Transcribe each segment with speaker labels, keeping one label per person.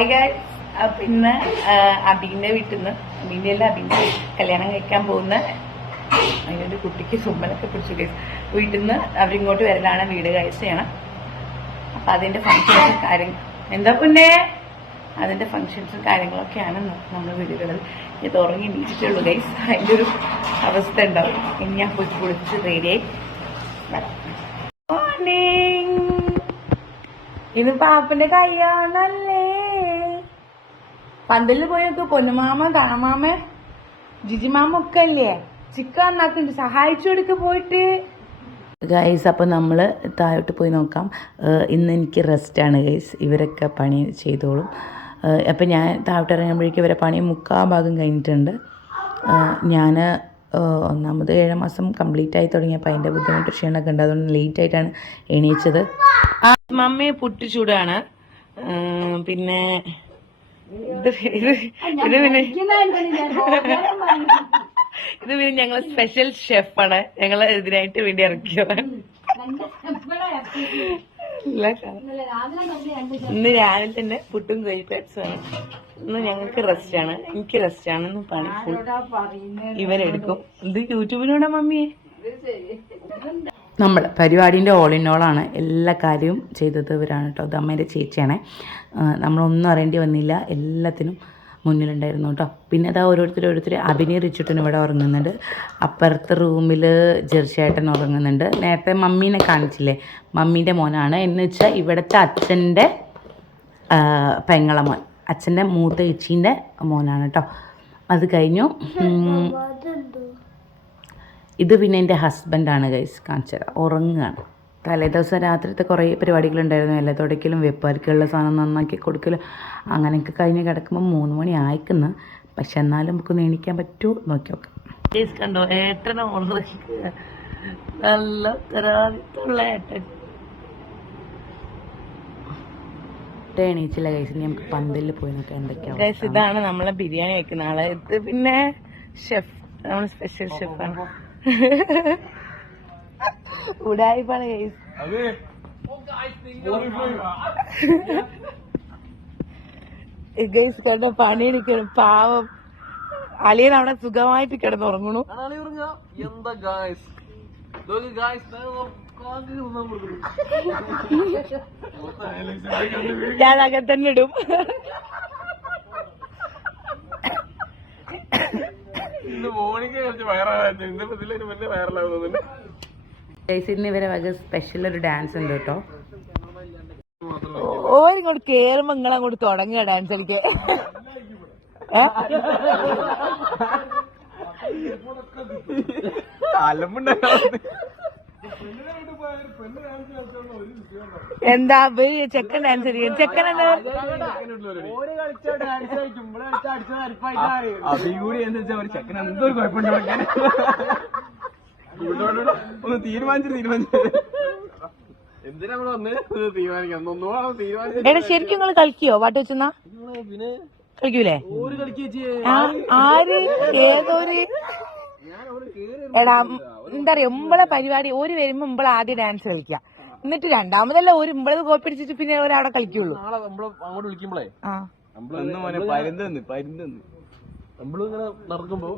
Speaker 1: Hi ഗായ് ഇന്ന് അബീന്റെ വീട്ടിൽ നിന്ന് അബീന്റെ അല്ല അബീന്റെ കല്യാണം കഴിക്കാൻ പോകുന്ന അതിനൊരു കുട്ടിക്ക് സുമ്മനൊക്കെ പിടിച്ചു കേസ് വീട്ടിൽ നിന്ന് അവരിങ്ങോട്ട് വരലാണ് വീട് കാഴ്ചയാണ് അപ്പൊ അതിന്റെ ഫങ്ഷൻസും കാര്യങ്ങൾ എന്താ പിന്നെ? അതിന്റെ ഫങ്ഷൻസും കാര്യങ്ങളൊക്കെയാണ് നമ്മൾ വീടുകളിൽ. ഇത് ഉറങ്ങി നീച്ചിട്ടുള്ളൂ ഗൈസ് അതിന്റെ ഒരു അവസ്ഥ ഉണ്ടാവും. ഇനി ഞാൻ പോയി കുളിച്ച് റെഡിയായി ഇത് പാപ്പന്റെ കയ്യാണല്ലേ പന്തലിൽ പോയി നോക്ക് പൊന്നുമാമ താമാമ ജിജിമാമ ഒക്കെ അല്ലേ ചിക്കൻ നന്നാക്കുന്നുണ്ട്. സഹായിച്ചു കൊടുക്ക പോയിട്ട്. ഗൈസ് അപ്പോൾ നമ്മൾ താഴോട്ട് പോയി നോക്കാം. ഇന്ന് എനിക്ക് റെസ്റ്റ് ആണ് ഗൈസ് ഇവരൊക്കെ പണി ചെയ്തോളും. അപ്പം ഞാൻ താഴോട്ട് ഇറങ്ങുമ്പോഴേക്കും ഇവരെ പണി മുക്കാ ഭാഗം കഴിഞ്ഞിട്ടുണ്ട്. ഞാൻ ഒന്നാമത് ഏഴ് മാസം കംപ്ലീറ്റ് ആയി തുടങ്ങിയപ്പോൾ അതിന്റെ ബുദ്ധിമുട്ട് ക്ഷീണമൊക്കെ ഉണ്ട്. അതുകൊണ്ട് ലേറ്റ് ആയിട്ടാണ് എണീച്ചത്. പുട്ട് ചൂടാണ്. പിന്നെ ഇത് ഇത് ഇത് പിന്നെ ഇത് പിന്നെ ഞങ്ങൾ സ്പെഷ്യൽ ഷെഫാണ് ഞങ്ങൾ ഇതിനായിട്ട് വേണ്ടി ഇറക്കിയതാണ് ഇന്ന് രാവിലെ തന്നെ പുട്ടും കഴിപ്പാണ് ഇന്ന് ഞങ്ങൾക്ക് റെസ്റ്റ് ആണ്. എനിക്ക് റെസ്റ്റ് ആണ് ഇന്ന് പണി ഇവരെടുക്കും. ഇത് യൂട്യൂബിലൂടെ മമ്മിയെ? നമ്മൾ പരിപാടിന്റെ ഓൾ ഇൻ ഓളാണ് എല്ലാ കാര്യവും ചെയ്തത് ഇവരാണ് കേട്ടോ. അത് അമ്മേന്റെ ചേച്ചിയാണ്. നമ്മളൊന്നും അറിയേണ്ടി വന്നില്ല. എല്ലാത്തിനും മുന്നിലുണ്ടായിരുന്നു കേട്ടോ. പിന്നെ അതാ ഓരോരുത്തർ ഓരോരുത്തർ അഭിനയിച്ചിട്ടും ഇവിടെ ഉറങ്ങുന്നുണ്ട്. അപ്പുറത്തെ റൂമിൽ ജെർഷേട്ടൻ ഉറങ്ങുന്നുണ്ട്. നേരത്തെ മമ്മീനെ കാണിച്ചില്ലേ? മമ്മീന്റെ മോനാണ്. എന്ന് വെച്ചാൽ ഇവിടുത്തെ അച്ഛന്റെ പെങ്ങള മോൻ. അച്ഛന്റെ മൂത്ത ചേച്ചീന്റെ മോനാണ് കേട്ടോ. അത് കഴിഞ്ഞു. ഇത് പിന്നെ എന്റെ ഹസ്ബൻഡാണ് ഗൈസ് കാണിച്ചത് ഉറങ്ങുകയാണ്. തലേദിവസം രാത്രിത്തെ കുറേ പരിപാടികളുണ്ടായിരുന്നു. എല്ലാ തുടക്കലും വെപ്പാർക്കുള്ള സാധനം നന്നാക്കി കൊടുക്കലും അങ്ങനെയൊക്കെ കഴിഞ്ഞ് കിടക്കുമ്പോൾ മൂന്ന് മണി ആയിക്കുന്നു. പക്ഷെ എന്നാലും നമുക്ക് നീണിക്കാൻ പറ്റുമോ നോക്കി നോക്കാം. ഗൈസ് കണ്ടോ? ഏട്ടനെ നല്ല ഉത്തരവാദിത്തമുള്ള ഏട്ടൻ. എണീച്ചില്ല ഗൈസ് ഇനി നമുക്ക് പന്തലിൽ പോയി നോക്കാം എന്തൊക്കെയാണ് ഗൈസ് ഇതാണ് നമ്മളെ ബിരിയാണി വെക്കുന്ന ആളെ ഇത് പിന്നെ ഷെഫ് നമ്മൾ സ്പെഷ്യൽ ഷെഫാണ് ഉടായിപ്പാണ് ഗൈസ് ഗൈസ് കണ്ട പണിയെടുക്കണം. പാവം. അളിയൻ അവിടെ സുഖമായിട്ട് കിടന്നുറങ്ങണു.
Speaker 2: എന്താ ഗായ്സ് ഗായ്സ്
Speaker 1: ഞാൻ അകത്തന്നെ തന്നെ ഇടും.
Speaker 2: ഇന്ന് മോർണിംഗ് കളിച്ച് വയറാകാൻ ഇന്നിപ്പോ ഇതിലൊരു വലിയ വയറലാകുന്നുണ്ട്
Speaker 1: ഗൈസ് ഇന്ന് ഇവരെ വക സ്പെഷ്യൽ ഒരു ഡാൻസ് ഉണ്ട് കേട്ടോ. ഓരിങ്ങോട്ട് കേറുമ്പോ നിങ്ങൾ അങ്ങോട്ട് തുടങ്ങുക ഡാൻസ് കളിക്ക്.
Speaker 2: അലമ്പുണ്ടാകാതെ
Speaker 1: എന്താ ചെക്കൻ ഡാൻസ് കളിക്കും ചെക്കൻ
Speaker 2: ഒന്ന് തീരുമാനിച്ചു തീരുമാനിച്ചു എന്തിനാ വന്ന്? ഒന്നും തീരുമാനിച്ചു
Speaker 1: ശരിക്കും നിങ്ങൾ കളിക്കോ? പാട്ട് വെച്ചെന്നാ?
Speaker 2: പിന്നെ
Speaker 1: കളിക്കൂലേ? ആര്? ഏതോര്? എടാ എന്താ പറയാ ഉമ്പളെ പരിപാടി ഒരു വരുമ്പോ ഉമ്പള ആദ്യം ഡാൻസ് കളിക്കാം. എന്നിട്ട് രണ്ടാമതല്ല ഒരു ഉമ്പളത് കോപ്പി അടിച്ചിട്ട് പിന്നെ ഒരാളെ കളിക്കുള്ളൂ.
Speaker 2: അങ്ങോട്ട് നമ്മളിങ്ങനെ നടക്കുമ്പോ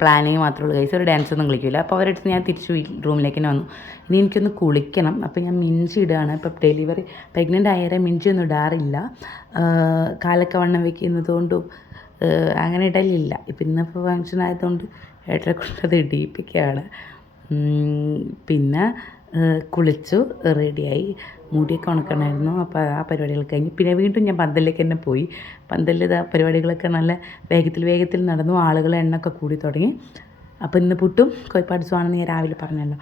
Speaker 1: പ്ലാനിങ് മാത്രമേ ഉള്ളൂ. കൈസ് ഒരു ഡാൻസ് ഒന്നും കളിക്കില്ല അപ്പോൾ അവരടുത്ത് ഞാൻ തിരിച്ചു റൂമിലേക്ക് തന്നെ വന്നു. ഇനി എനിക്കൊന്ന് കുളിക്കണം. അപ്പോൾ ഞാൻ മിഞ്ചി ഇടുകയാണ്. ഇപ്പൊ ഡെലിവറി പ്രഗ്നന്റ് ആയവരെ മിഞ്ചി ഒന്നും ഇടാറില്ല. കാലൊക്കെ വണ്ണം വെക്കുന്നത് കൊണ്ടും ആഹ് അങ്ങനെ ഇടലില്ല. ഇപ്പം ഇന്നിപ്പോൾ ഫങ്ഷൻ ആയതുകൊണ്ട് ഏട്ടനെ കൊണ്ടത് ഇടിയിപ്പിക്കുകയാണ്. പിന്നെ കുളിച്ചു റെഡിയായി മുടിയൊക്കെ ഉണക്കണമായിരുന്നു. അപ്പോൾ ആ പരിപാടികൾ കഴിഞ്ഞ് പിന്നെ വീണ്ടും ഞാൻ പന്തലിലേക്ക് തന്നെ പോയി. പന്തലിൽ പരിപാടികളൊക്കെ നല്ല വേഗത്തിൽ വേഗത്തിൽ നടന്നു. ആളുകൾ എണ്ണൊക്കെ കൂടി തുടങ്ങി. അപ്പോൾ ഇന്ന് പുട്ടും കോഴിപ്പാട്സുമാണെന്ന് ഞാൻ രാവിലെ പറഞ്ഞല്ലോ.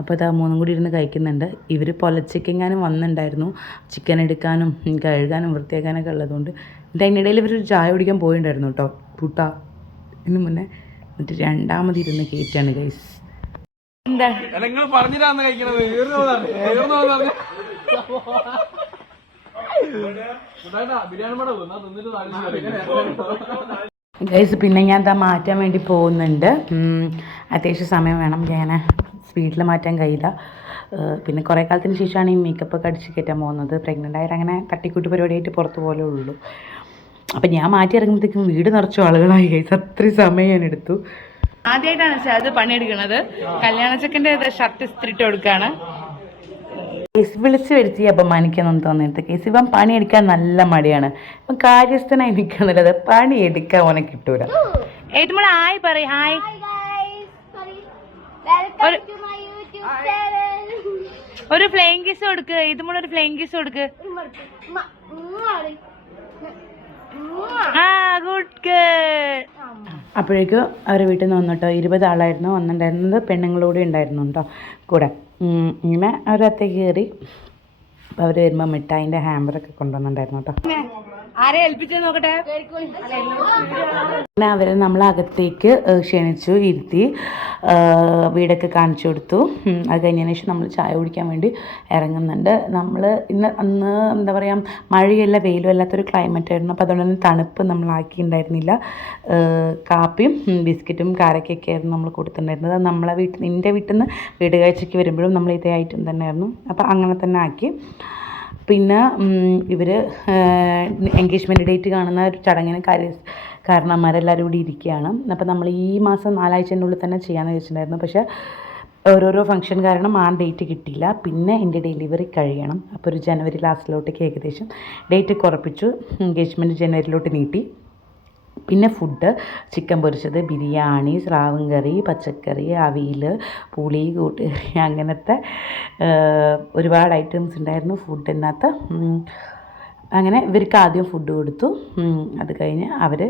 Speaker 1: അപ്പോൾ ഇതാ മൂന്നും കൂടി ഇരുന്ന് കഴിക്കുന്നുണ്ട്. ഇവർ പൊലച്ചിക്കെങ്ങാനും വന്നിട്ടുണ്ടായിരുന്നു ചിക്കൻ എടുക്കാനും കഴുകാനും വൃത്തിയാക്കാനൊക്കെ ഉള്ളതുകൊണ്ട്. എന്നിട്ട് അതിനിടയിൽ ഇവർ ചായ കുടിക്കാൻ പോയിട്ടുണ്ടായിരുന്നു കേട്ടോ. പുട്ട. ഇതിന് മുന്നേ എന്നിട്ട് രണ്ടാമത് ഇരുന്ന് കയറ്റാണ് ഗൈസ് എന്താ?
Speaker 2: നിങ്ങൾ കഴിക്കണത്.
Speaker 1: ഗൈസ് പിന്നെ ഞാൻ എന്താ മാറ്റാൻ വേണ്ടി പോകുന്നുണ്ട്. അത്യാവശ്യം സമയം വേണം ഞാൻ സ്പീഡിൽ മാറ്റാൻ കഴിയില്ല. പിന്നെ കുറേ കാലത്തിന് ശേഷമാണ് ഈ മേക്കപ്പ് ഒക്കെ അടിച്ച് കയറ്റാൻ പോകുന്നത്. പ്രഗ്നന്റ് ആയാലും അങ്ങനെ തട്ടിക്കൂട്ടി പരിപാടിയായിട്ട് പുറത്ത് പോലെ ഉള്ളൂ. അപ്പം ഞാൻ മാറ്റി ഇറങ്ങുമ്പോഴത്തേക്കും വീട് നിറച്ചു ആളുകളായി. ഗൈസ് അത്രയും സമയം ഞാൻ എടുത്തു. ആദ്യമായിട്ടാണ് അത് പണിയെടുക്കുന്നത്. കല്യാണച്ചക്കന്റെ ഷർട്ട് ഇസ്തിരിട്ട് കൊടുക്കുകയാണ്. കേസ് വിളിച്ച് വരുത്തി അപമാനിക്കാന്നൊന്നും തോന്നിയിട്ട് കേസ് ഇവൻ പണിയെടുക്കാൻ നല്ല മടിയാണ്. ഇപ്പം കാര്യസ്ഥനായി നിൽക്കുന്നില്ല. പണിയെടുക്കാൻ ഓനെ കിട്ടൂല. ഏറ്റുമ്പോൾ ആയി പറയും. ഹായ്. ഒരു- ഒരു ഫ്ലെയിങ് കിസ് കൊടുക്ക്. ഇതുമ്പോൾ ഒരു ഫ്ലെയിങ് കിസ് കൊടുക്ക്. ആ ഗുഡ് അപ്പോഴേക്കും അവർ വീട്ടിൽ നിന്ന് വന്നു കേട്ടോ. ഇരുപത് ആളായിരുന്നു വന്നിട്ടുണ്ടായിരുന്നത്. പെണ്ണുങ്ങളൂടെ ഉണ്ടായിരുന്നു കേട്ടോ. കൂടെ. ഇങ്ങനെ അവരത്തേക്ക് കയറി. അപ്പോൾ അവർ വരുമ്പോൾ മിഠായിന്റെ ഹാമ്പറൊക്കെ കൊണ്ടുവന്നിട്ടുണ്ടായിരുന്നു കേട്ടോ. ആരെ നോക്കട്ടെ? അവരെ നമ്മൾ അകത്തേക്ക് ക്ഷണിച്ചു ഇരുത്തി വീടൊക്കെ കാണിച്ചു കൊടുത്തു. അത് കഴിഞ്ഞതിന് ശേഷം നമ്മൾ ചായ കുടിക്കാൻ വേണ്ടി ഇറങ്ങുന്നുണ്ട്. നമ്മൾ ഇന്ന് അന്ന് എന്താ പറയുക മഴയല്ല വെയിലും അല്ലാത്തൊരു ക്ലൈമറ്റ് ആയിരുന്നു. അപ്പോൾ അതുകൊണ്ട് തന്നെ തണുപ്പ് നമ്മൾ ആക്കിയിട്ടുണ്ടായിരുന്നില്ല. ഏഹ്, കാപ്പിയും ബിസ്ക്കറ്റും കാരക്കൊക്കെ ആയിരുന്നു നമ്മൾ കൊടുത്തിട്ടുണ്ടായിരുന്നത്. നമ്മളെ വീട്ടിൽ എന്റെ വീട്ടിൽ നിന്ന് വീട് കാഴ്ചയ്ക്ക് വരുമ്പോഴും നമ്മൾ ഇതേ ഐറ്റം തന്നെയായിരുന്നു. അപ്പോൾ അങ്ങനെ തന്നെ ആക്കി. പിന്നെ ഇവർ എൻഗേജ്മെന്റ് ഡേറ്റ് കാണുന്ന ഒരു ചടങ്ങിന് കാര്യ കാരണന്മാരെല്ലാവരും കൂടി ഇരിക്കുകയാണ്. അപ്പോൾ നമ്മൾ ഈ മാസം നാലാഴ്ചന്റെ ഉള്ളിൽ തന്നെ ചെയ്യാമെന്ന് വെച്ചിട്ടുണ്ടായിരുന്നു പക്ഷേ ഓരോരോ ഫംഗ്ഷൻ കാരണം ആ ഡേറ്റ് കിട്ടിയില്ല. പിന്നെ എന്റെ ഡെലിവറി കഴിയണം. അപ്പോൾ ഒരു ജനുവരി ലാസ്റ്റിലോട്ടേക്ക് ഏകദേശം ഡേറ്റ് കുറപ്പിച്ചു. എൻഗേജ്മെന്റ് ജനുവരിയിലോട്ട് നീട്ടി. പിന്നെ ഫുഡ്. ചിക്കൻ പൊരിച്ചത് ബിരിയാണി സ്രാവും കറി പച്ചക്കറി അവിയൽ പുളി കൂട്ടുകറി അങ്ങനത്തെ ഒരുപാട് ഐറ്റംസ് ഉണ്ടായിരുന്നു ഫുഡിനകത്ത്. അങ്ങനെ ഇവർക്ക് ആദ്യം ഫുഡ് കൊടുത്തു. അത് കഴിഞ്ഞ് അവർ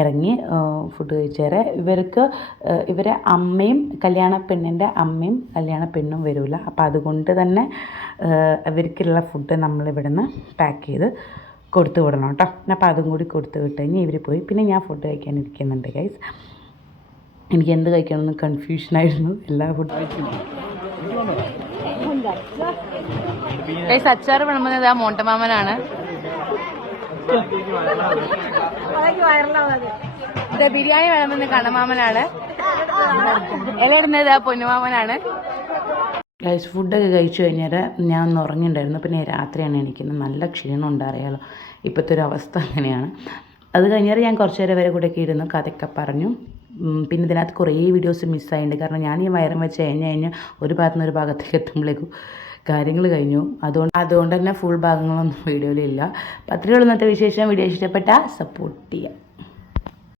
Speaker 1: ഇറങ്ങി ഫുഡ് കഴിച്ചേരെ. ഇവർക്ക് ഇവരെ അമ്മയും കല്യാണ പെണ്ണിന്റെ അമ്മയും കല്യാണ പെണ്ണും വരില്ല അപ്പോൾ അതുകൊണ്ട് തന്നെ ഇവർക്കുള്ള ഫുഡ് നമ്മളിവിടുന്ന് പാക്ക് ചെയ്ത് കൊടുത്തു വിടണം കേട്ടോ. അപ്പോൾ അതും കൂടി കൊടുത്തു വിട്ട് കഴിഞ്ഞാൽ ഇവർ പോയി. പിന്നെ ഞാൻ ഫുഡ് കഴിക്കാൻ ഇരിക്കുന്നുണ്ട് ഗൈസ് എനിക്ക് എന്ത് കഴിക്കണമെന്ന് കൺഫ്യൂഷനായിരുന്നു എല്ലാ ഫുഡ് ഗൈസ് അച്ചാർ വിളമ്പുന്നത് ആ മോണ്ടമാമനാണ് ബിരിയാണി വിളമ്പുന്നത് കണ്ണമാമനാണ്. ഇല ഇടുന്നത് ആ പൊന്നുമാമനാണ്. ഗൈസ് ഫുഡൊക്കെ കഴിച്ചു കഴിഞ്ഞാൽ ഞാൻ ഒന്ന് ഉറങ്ങിയിട്ടുണ്ടായിരുന്നു പിന്നെ രാത്രിയാണ് എണീക്കുന്നത്. നല്ല ക്ഷീണം ഉണ്ട് ഇപ്പോഴത്തെ ഒരു അവസ്ഥ അങ്ങനെയാണ്. അത് കഴിഞ്ഞാൽ ഞാൻ കുറച്ച് നേരം വരെ കൂടെയൊക്കെ ഇരുന്നു കഥയൊക്കെ പറഞ്ഞു. പിന്നെ ഇതിനകത്ത് കുറേ വീഡിയോസ് മിസ്സായിട്ടുണ്ട് കാരണം ഞാൻ ഈ വയറും വെച്ച് കഴിഞ്ഞ് കഴിഞ്ഞ് ഒരു ഭാഗത്തു നിന്ന് ഒരു ഭാഗത്തേക്ക് എത്തുമ്പോഴേക്കും കാര്യങ്ങൾ കഴിഞ്ഞു. അതുകൊണ്ട് അതുകൊണ്ട് തന്നെ ഫുൾ ഭാഗങ്ങളൊന്നും വീഡിയോയിലില്ല അപ്പോൾ അത്രയുള്ള ഇന്നത്തെ വിശേഷം. വീഡിയോ ഇഷ്ടപ്പെട്ടാൽ സപ്പോർട്ട് ചെയ്യാം.